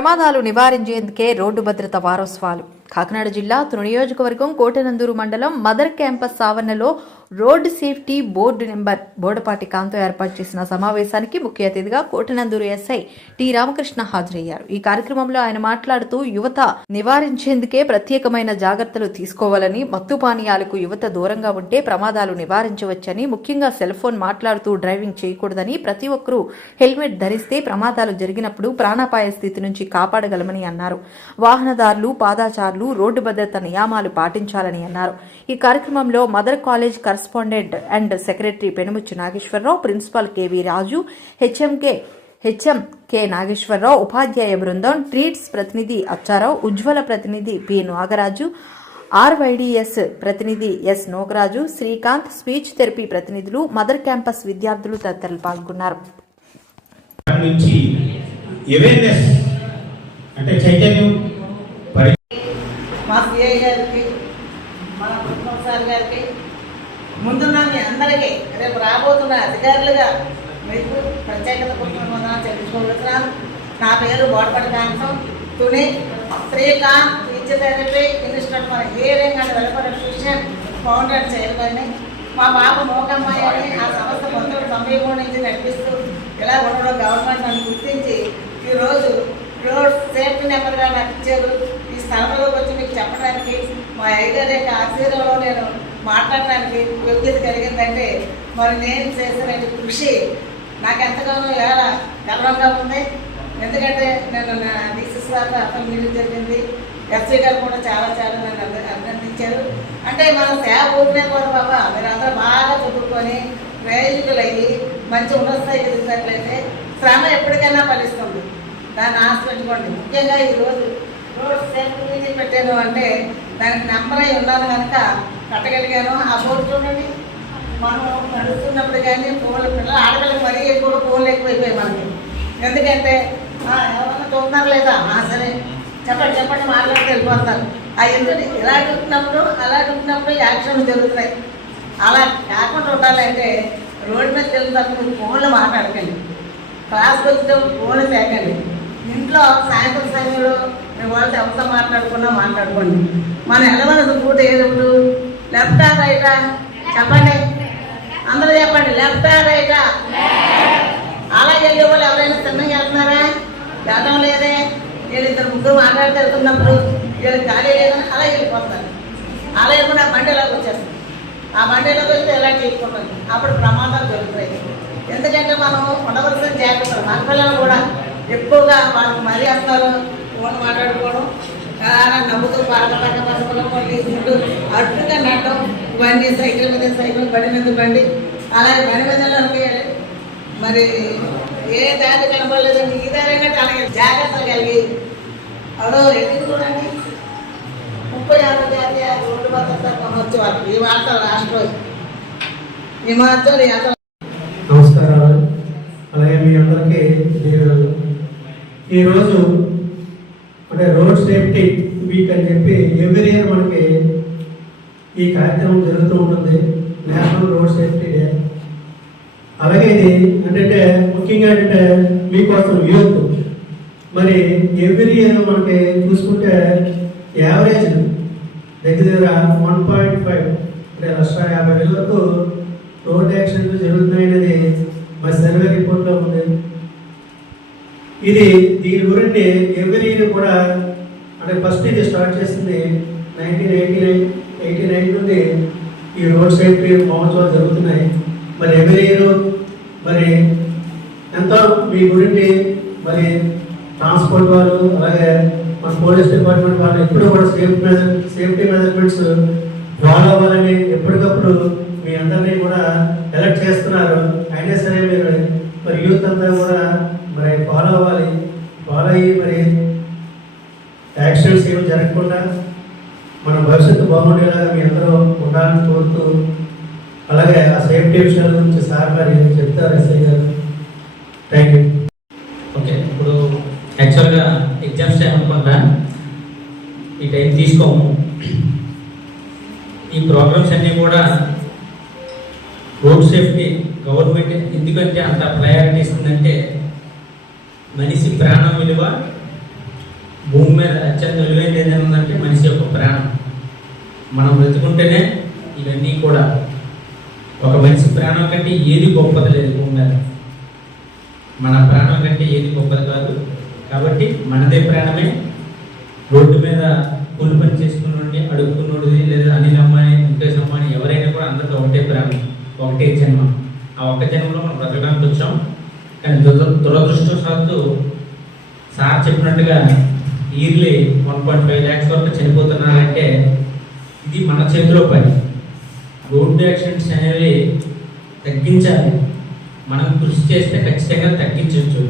ప్రమాదాలు నివారించేందుకే రోడ్డు భద్రత వారోత్సవాలు. కాకినాడ జిల్లా తుని నియోజకవర్గం కోటనందూరు మండలం మదర్ క్యాంపస్ ఆవరణలో road safety board member Bodapati కాంతో ఏర్పాటు చేసిన సమావేశానికి ముఖ్య అతిథిగా కోటనందూరు ఎస్ఐ టి రామకృష్ణ హాజరయ్యారు. ఈ కార్యక్రమంలో ఆయన మాట్లాడుతూ యువత నివారించేందుకే ప్రత్యేకమైన జాగ్రత్తలు తీసుకోవాలని, మత్తు పానీయాలకు యువత దూరంగా ఉంటే ప్రమాదాలు నివారించవచ్చని, ముఖ్యంగా సెల్ ఫోన్ మాట్లాడుతూ డ్రైవింగ్ చేయకూడదని, ప్రతి ఒక్కరూ హెల్మెట్ ధరిస్తే ప్రమాదాలు జరిగినప్పుడు ప్రాణాపాయ స్థితి నుంచి కాపాడగలమని అన్నారు. వాహనదారులు, పాదాచారులు రోడ్డు భద్రత నియమాలు పాటించాలని అన్నారు. ఈ కార్యక్రమంలో mother college correspondent and secretary Penumuchu Nageswararao, principal KV Raju, HM K Nageswararao, ఉపాధ్యాయ బృందం, ట్రీట్స్ ప్రతినిధి అచ్చారావు, ఉజ్వల ప్రతినిధి పి నాగరాజు, ఆర్వైడిఎస్ ప్రతినిధి yes Nogaraju, Srikanth, speech therapy ప్రతినిధులు, మదర్ క్యాంపస్ విద్యార్థులు తదితరులు పాల్గొన్నారు. మా సిఐ గారికి, మన ప్రిన్సిపల్ గారికి, ముందున్న మీ అందరికీ రేపు రాబోతున్న అధికారులుగా మీకు ప్రత్యేకత పుస్తకం చెల్లించుకోగలుగుతున్నాను. నా పేరు Bodapati Kantham, Tuni Srikanth physiotherapy institute for hearing and welfare association founder chairman. మా బాబు మోకమ్మాయి అని ఆ సంస్థ 1993 నుంచి నడిపిస్తూ ఇలా ఉండడం గవర్నమెంట్ నన్ను గుర్తించి ఈరోజు రోడ్ సేఫ్టీ నెంబర్గా నాకు ఇచ్చారు. ఈ స్థలంలోకి వచ్చి మీకు చెప్పడానికి మా ఐదారు యొక్క ఆశీర్వాదంలో నేను మాట్లాడడానికి యోగ్యత కలిగిందంటే మరి నేను చేసిన కృషి నాకు ఎంతగానో ఎలా గర్వంగా ఉంది. ఎందుకంటే నేను నా డీసీస్ వారితో అర్థం మీటింగ్ జరిగింది. ఎస్సీ గారు కూడా చాలా నన్ను అభినందించారు. అంటే మన సేవ ఊరినే కూడా బాబా మీరు అందరూ బాగా చదువుకొని ప్రయోజకులు అయ్యి మంచి ఉన్నత స్థాయికి ఎదిగినట్లయితే శ్రమ ఎప్పటికైనా ఫలిస్తుంది. దాన్ని ఆశపెట్టుకోండి. ముఖ్యంగా ఈరోజు రోడ్ సేఫ్టీ పెట్టాను అంటే దానికి నెంబర్ అయి ఉన్నాను కనుక కట్టగలిగాను. ఆ బోర్డు చూడండి, మనం నడుస్తున్నప్పుడు కానీ ఫోన్లు పిల్లలు ఆడపిల్లకి మరీ ఎక్కువ ఫోన్లు ఎక్కువైపోయాయి మనకి. ఎందుకంటే ఎవరన్నా చూస్తున్నారు లేదా సరే చెప్పండి మాట్లాడితే వెళ్ళిపోతారు. ఆ ఎందుకు ఇలా అడుగుతున్నప్పుడు యాక్షన్ జరుగుతున్నాయి. అలా కాకుండా ఉండాలంటే రోడ్డు మీద వెళ్తున్నప్పుడు ఫోన్లు మాట్లాడకండి, క్లాస్కి వచ్చేటప్పుడు ఫోన్లు తేకండి. ఇంట్లో సాయంత్రం సమయంలో మేము వాళ్ళతో ఎవరితో మాట్లాడుకోండి. మనం వెళ్ళవలసిన రూట్ ఏదప్పుడు లెఫ్టా రైటా చెప్పండి, అందరూ చెప్పండి, లెఫ్టా రైటా. అలా వెళ్ళే వాళ్ళు ఎవరైనా చిన్నగా వెళ్తున్నారా? వెళ్ళడం లేదే. వీళ్ళు ఇద్దరు ముగ్గురు మాట్లాడితే వెళ్తున్నప్పుడు వీళ్ళకి ఖాళీ లేదని అలా వెళ్ళిపోతారు. అలా వెళ్ళకుండా బండిలోకి వచ్చేస్తాం. ఆ బండిలోకి వస్తే ఎలా చేసుకుంటుంది, అప్పుడు ప్రమాదాలు జరుగుతాయి. ఎందుకంటే మనం ఉండవలసిన జాగ్రత్తలు మన పిల్లలు కూడా ఎక్కువగా వాళ్ళకి మరీ వస్తారు. ఫోన్ మాట్లాడుకోవడం, నవ్వుతూ పక్కన తీసుకుంటూ అట్టుగా నడటం, బండి సైకిల్ మీద సైకిల్, బండి మీద బండి, అలాగే బండి మీద అనుకోయాలి. మరి ఏ దారి కనపడలేదండి, ఈ దారిగా అలాగే జాగ్రత్తలు కలిగి అదో ఎందుకు చూడండి 36 జాతీయ రోడ్డు భద్రతా మహోత్సవాలు ఈ వార్తలు రాష్ట్రం ఈ మహోత్సవాలు. నమస్కారాలు. అలాగే మీ అందరికీ ఈరోజు అంటే రోడ్ సేఫ్టీ వీక్ అని చెప్పి ఎవ్రీ ఇయర్ మనకి ఈ కార్యక్రమం జరుగుతూ ఉంటుంది, నేషనల్ రోడ్ సేఫ్టీ డే. అలాగే ఇది అంటే ముఖ్యంగా అంటే మీకోసం యూత్ మరి ఎవ్రీ ఇయర్ మనకి చూసుకుంటే యావరేజ్ దగ్గర 1.5 అంటే 1,50,000 వరకు రోడ్ యాక్సిడెంట్లు జరుగుతున్నాయనేది మా సర్వే రిపోర్ట్లో ఉంది. దీని గురించి ఎవ్రీ ఇయర్ కూడా అంటే ఫస్ట్ ఇది స్టార్ట్ చేసింది 1989 నుండి ఈ రోడ్ సేఫ్టీ మహోత్సవాలు జరుగుతున్నాయి. మరి ఎవ్రీ ఇయర్ మరి ఎంతో మీ గురించి మరి ట్రాన్స్పోర్ట్ వాళ్ళు అలాగే మన పోలీస్ డిపార్ట్మెంట్ వాళ్ళు ఎప్పుడు కూడా సేఫ్టీ మెజర్మెంట్స్ ఫాలో అవ్వాలని ఎప్పటికప్పుడు మీ అందరినీ కూడా ఎలర్ట్ చేస్తున్నారు. అయినా సరే మీరు మరి యూత్ అంతా కూడా మరి ఫాలో అవ్వాలి. ఫాలో అయ్యి మరి యాక్సిడెంట్స్ ఏమి జరగకుండా మన భవిష్యత్తు బాగుండేలాగా మీ అందరూ ఉండాలని కోరుతూ, అలాగే ఆ సేఫ్టీ విషయాల గురించి సార్ మరి చెప్తారు ఎస్ఐ గారు. Thank you. ఓకే, ఇప్పుడు యాక్చువల్గా ఎగ్జామ్స్ టైం అనుకుంటా ఈ టైం తీసుకోము. ఈ ప్రోగ్రామ్స్ అన్నీ కూడా రోడ్ సేఫ్టీ గవర్నమెంట్ ఎందుకంటే అంత ప్రయారిటీ ఇస్తుందంటే మనిషి ప్రాణం విలువ భూమి మీద అత్యంత విలువైనది ఏదైనా ఉందంటే మనిషి యొక్క ప్రాణం. మనం బ్రతుకుంటేనే ఇవన్నీ కూడా. ఒక మనిషి ప్రాణం కంటే ఏది గొప్పది లేదు భూమి మీద. మన ప్రాణం కంటే ఏది గొప్పది కాదు. కాబట్టి మనదే ప్రాణమే. రోడ్డు మీద కూలి పని చేసుకున్నోడిని, అడుక్కున్నోడిది, లేదా అనిల్ అమ్మాయి, ముఖేష్ అమ్మాయి, ఎవరైనా కూడా అందరితో ఒకటే ప్రాణం, ఒకటే జన్మ. ఆ ఒక్క జన్మలో మనం బ్రతకడానికి వచ్చాం. కానీ దురదృష్టవశాత్తు సార్ చెప్పినట్టుగా ఇయర్లీ 1.5 lakhs వరకు చనిపోతున్నారంటే ఇది మన చేతిలో పని. రోడ్డు యాక్సిడెంట్స్ అనేవి తగ్గించాలి. మనం కృషి చేస్తే ఖచ్చితంగా తగ్గించవచ్చు.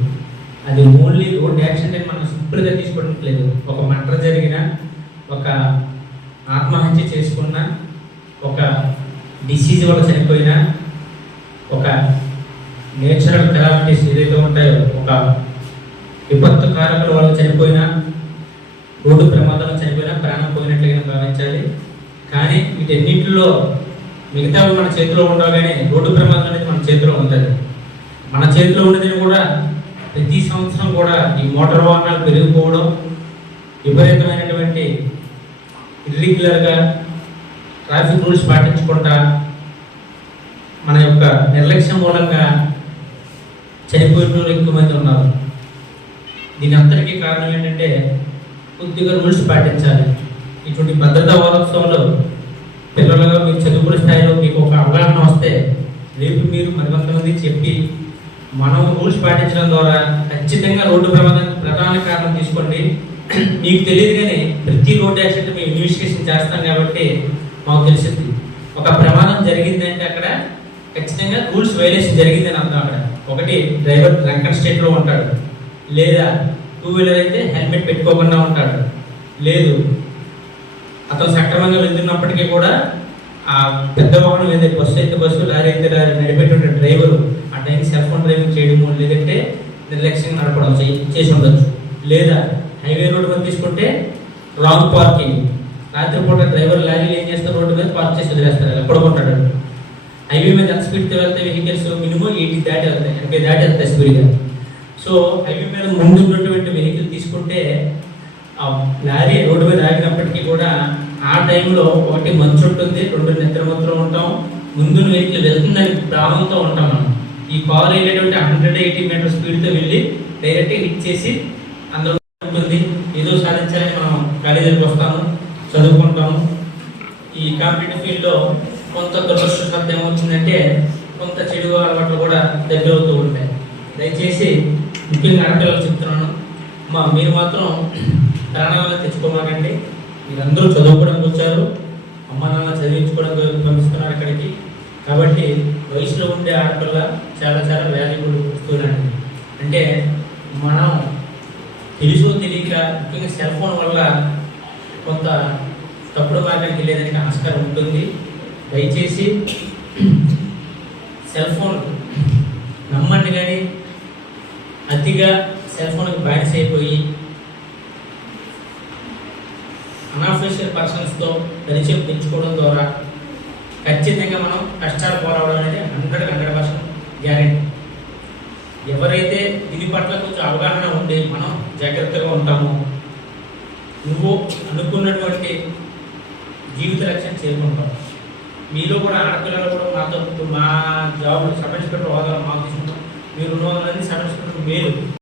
అది ఓన్లీ రోడ్ యాక్సిడెంట్ అని మనం సింపుల్గా తీసుకోవట్లేదు. ఒక మర్డర్ జరిగినా, ఒక ఆత్మహత్య చేసుకున్నా, ఒక డిసీజ్ వల్ల చనిపోయినా, ఒక నేచురల్ కెలామిటీస్ ఏదైతే ఉంటాయో, ఒక విపత్తు కారకుల వల్ల చనిపోయినా, రోడ్డు ప్రమాదంలో చనిపోయినా ప్రాణం పోయినట్లుగా భావించాలి. కానీ వీటన్నింటిలో మిగతావి మన చేతిలో ఉండవు, కానీ రోడ్డు ప్రమాదం అనేది మన చేతిలో ఉంటుంది. మన చేతిలో ఉన్నది కూడా ప్రతి సంవత్సరం కూడా ఈ మోటార్ వాహనాలు పెరిగిపోవడం, విపరీతమైనటువంటి ఇర్రెగ్యులర్గా ట్రాఫిక్ రూల్స్ పాటించకుండా మన యొక్క నిర్లక్ష్యం మూలంగా చనిపోయిన వాళ్ళు ఎక్కువ మంది ఉన్నారు. దీని అంతటికీ కారణం ఏంటంటే కొద్దిగా రూల్స్ పాటించాలి. ఇటువంటి భద్రతా వారోత్సవంలో పిల్లలుగా మీరు చదువుకునే స్థాయిలో మీకు ఒక అవగాహన వస్తే రేపు మీరు మరికొంతమంది చెప్పి మనం రూల్స్ పాటించడం ద్వారా ఖచ్చితంగా రోడ్డు ప్రమాదానికి ప్రధాన కారణం తీసుకోండి. మీకు తెలియదు కానీ ప్రతి రోడ్డు యాక్సిడెంట్ మేము ఇన్వెస్టిగేషన్ చేస్తాం కాబట్టి మాకు తెలిసింది. ఒక ప్రమాదం జరిగిందంటే అక్కడ ఖచ్చితంగా రూల్స్ వైలేషన్ జరిగిందని అర్థం. అక్కడ ఒకటి డ్రైవర్ డ్రంకన్ స్టేట్లో ఉంటాడు, లేదా 2-wheeler అయితే హెల్మెట్ పెట్టుకోకుండా ఉంటాడు, లేదు అతను సక్రమంగా వెళ్తున్నప్పటికీ కూడా ఆ పెద్ద వాహనం ఏదైతే బస్సు అయితే బస్సు, లారీ అయితే లారీ నడిపేటువంటి డ్రైవరు ఆ టైం సెల్ ఫోన్ డ్రైవింగ్ చేయడము, లేదంటే నిర్లక్ష్యంగా నడపడం చేసి ఉండొచ్చు. లేదా హైవే రోడ్డు మీద తీసుకుంటే రాంగ్ పార్కింగ్. రాత్రిపూట డ్రైవర్ లారీలు ఏం చేస్తారు, రోడ్డు మీద పార్క్ చేసి వదిలేస్తారు, ఎక్కడ కొంటాడు. హైవే మీద ఎంత స్పీడ్తో వెళ్తే వెహికల్స్ మినిమం 80 దాటి వెళ్తాయి, 80 దాటి వెళ్తాయి స్పీడ్గా. సో హైవే మీద ముందు ఉన్నటువంటి వెహికల్ తీసుకుంటే ఆ లారీ రోడ్డు మీద ఆగినప్పటికీ కూడా ఆ టైంలో ఒకటి మంచు ఉంటుంది, 2 నిద్రమత్తులు ఉంటాం, ముందు వెహికల్ వెళ్తుందని భావంతో ఉంటాం మనం. ఈ కార్ వెళ్ళేటువంటి 180 మీటర్ స్పీడ్తో వెళ్ళి డైరెక్ట్గా హిట్ చేసి అందులో ఉంటుంది. ఏదో సాధించాలని మనం కాలేజీకి వస్తాము, చదువుకుంటాము. ఈ కాంపిటేటివ్ ఫీల్డ్లో కొంత దురదృష్టం ఏమవుతుందంటే కొంత చెడు అలవాట్లు కూడా దగ్గరవుతూ ఉంటాయి. దయచేసి ముఖ్యంగా ఆడపిల్లలు చెప్తున్నాను, మీరు మాత్రం ప్రాణాలను తెచ్చుకోమాకండి. మీరందరూ చదువుకోవడానికి వచ్చారు, అమ్మ నాన్న చదివించుకోవడానికి పంపిస్తున్నారు ఇక్కడికి. కాబట్టి వయసులో ఉండే ఆడపిల్ల చాలా చాలా వాల్యుబుల్ వస్తువులండి. అంటే మనం తెలుసో తెలియక ముఖ్యంగా సెల్ ఫోన్ వల్ల కొంత తప్పుడు మార్గానికి వెళ్ళేదానికి ఆస్కారం ఉంటుంది. దయచేసి సెల్ ఫోన్ నమ్మండి, కానీ అతిగా సెల్ ఫోన్కి బానిస అయిపోయి అన్అఫీషియల్ పర్సన్స్తో పరిచయం పెంచుకోవడం ద్వారా ఖచ్చితంగా మనం కష్టాలు పోరావడం అనేది 100% గ్యారెంటీ. ఎవరైతే దీని పట్ల కొంచెం అవగాహన ఉండి మనం జాగ్రత్తగా ఉంటామో నువ్వు అనుకున్నటువంటి జీవిత లక్ష్యం చేరుకుంటాం. మీలో కూడా ఆడపిల్లలు కూడా మాతో మా జాబ్ సబ్ ఇన్స్పెక్టర్ హోదాలో మాకు తీసుకుంటాం. మీరు 200 మంది సబ్ ఇన్స్పెక్టర్ మేలు